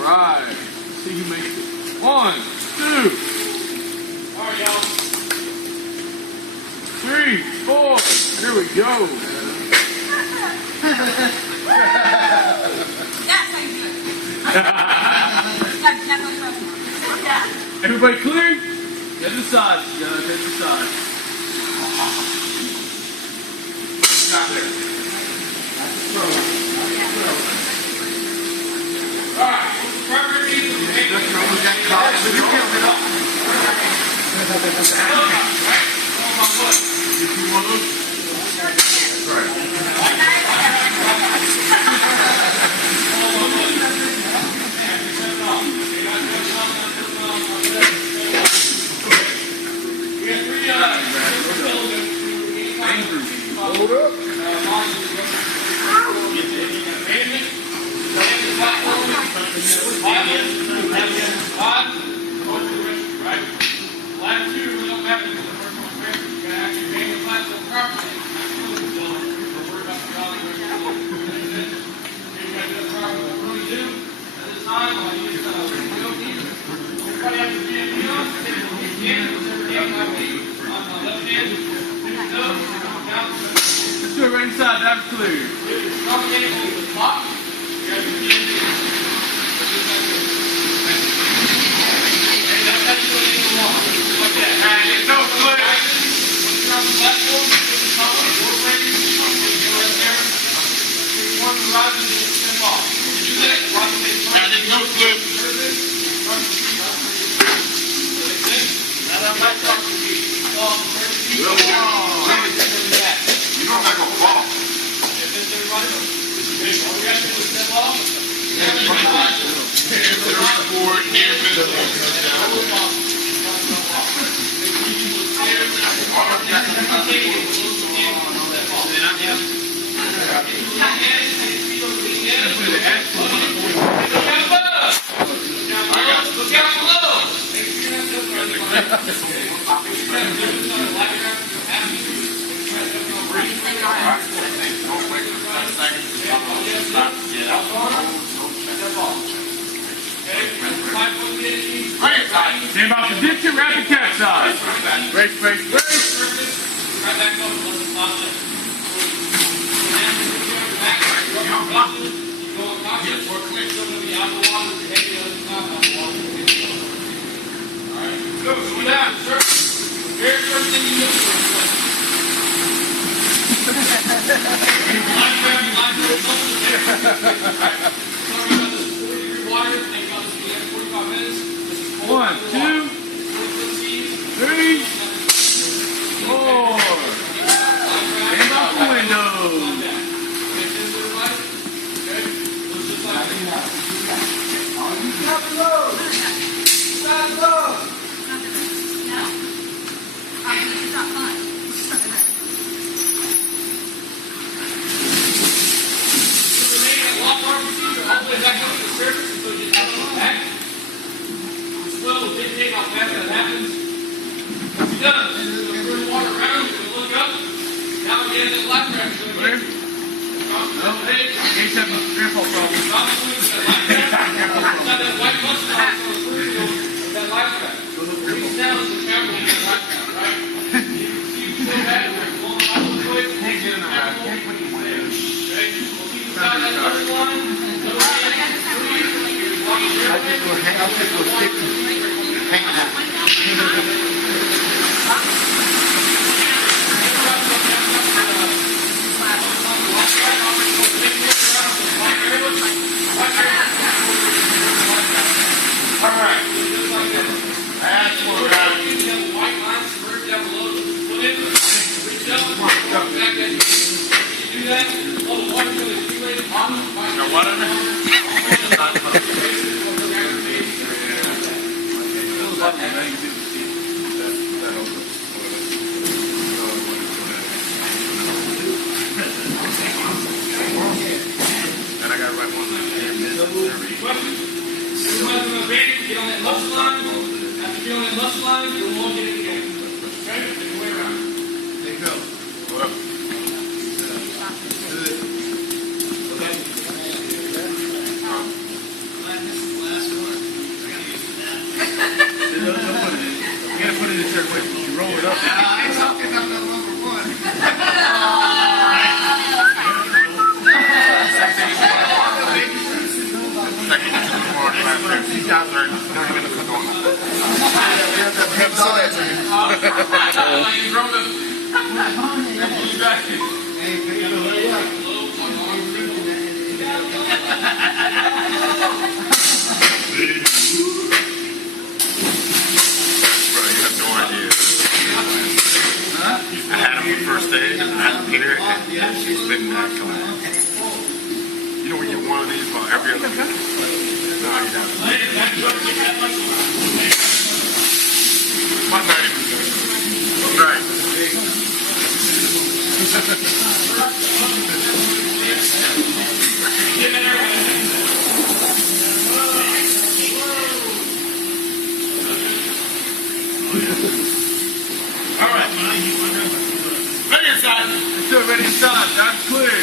Alright. Let's see who makes it. 1, 2. Alright, y'all. 3, 4. Here we go. That's how you do it. Everybody clear? Get the side, John. Get the side. Not there. Alright. Hold up. Last two, we don't have to do the first one. You're going to actually make the platform properly. We're worried about the alley. You're going to do it properly. What we do at this time, I'll use the wheel key. Everybody has to be in the wheel. Take the wheel in. Take my feet on the left hand. Pick it up. Down. Let's do it right inside. That's clear. Stop getting over the top. You have to be in the Stand by position, rapid capsize. Brace, brace, brace. Right back up. Go, slow down, sir. Very first thing you do is life grab, something there. Sorry about this 40-degree water. Think about this being 45 minutes. 1, 2, 3, 4. Stand off the windows. Stop the road. Stop the road. No? It's not fun. So we're making a lock arm procedure all the way back up to the surface until you get out of the back. Well, will dictate how fast that happens. Once you're done, you're going to throw the water around, you're going to look up. Now we get the life raft. Clear? No, hey, he's having a grandpa problem. Stop the swing with that life raft. Inside that white muscle, I'm going to swing with that life raft. Reach down to the camera with that life raft, right? You see so bad, we're going all the way. Take it in the raft. Take what you want. Okay? We'll keep inside that first line. I'll just go stick hang on. All right. That's what we're going to do. White line, squirt down below. Put it. Reach up. Back at you. You do that. All the water's going to accumulate on the fire. No water in there? And I got to write one. Get on that muscle line. After you get on that muscle line, you won't get it again. Okay? Take your way around. There you go. I ain't talking about no number one. These guys are not even a cook on. Bro, you have no idea. I had him the first day, I had him here, and she's been that class. You know, we get one of these about every other week. No, you don't. Might not even do it. Right. All right. Ready inside. Still ready inside. That's clear.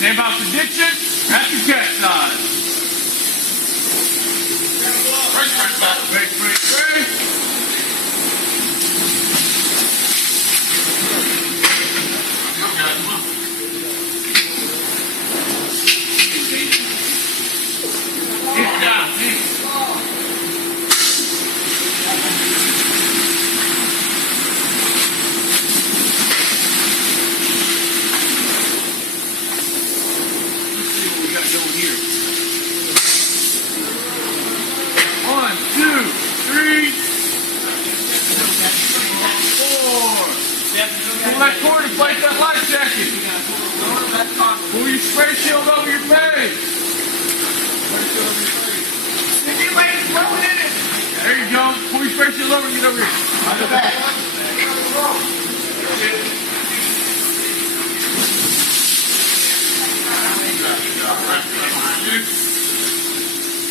Name about prediction, that's your cat side. Break. Get down, pull that cord and place that light jacket. Pull your spray shield over your face. There you go. Pull your spray shield over and get over here. On the back.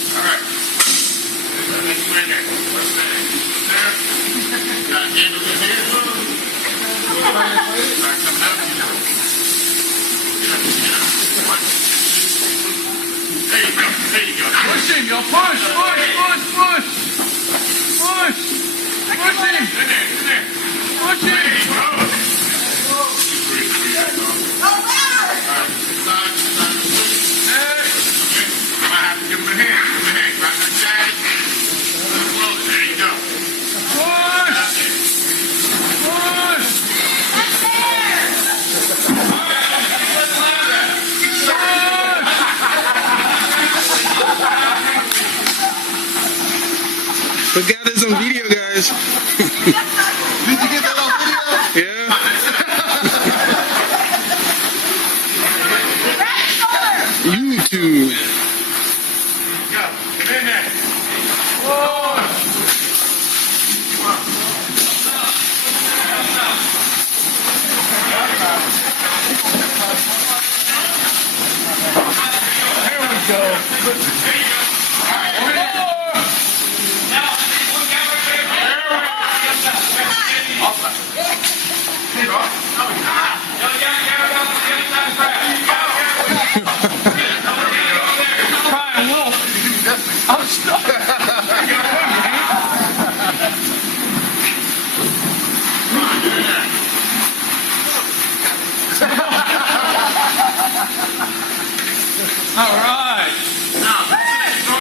All right. Got handles in here. There you go. Push him, yo. Push. Push him. Push him. I have to give him a hand. Right there, Chad. There you go. Push. We got this on video, guys. Did you get that on video? Yeah. YouTube. Go. Get in there. There we go. I'm stuck. All right.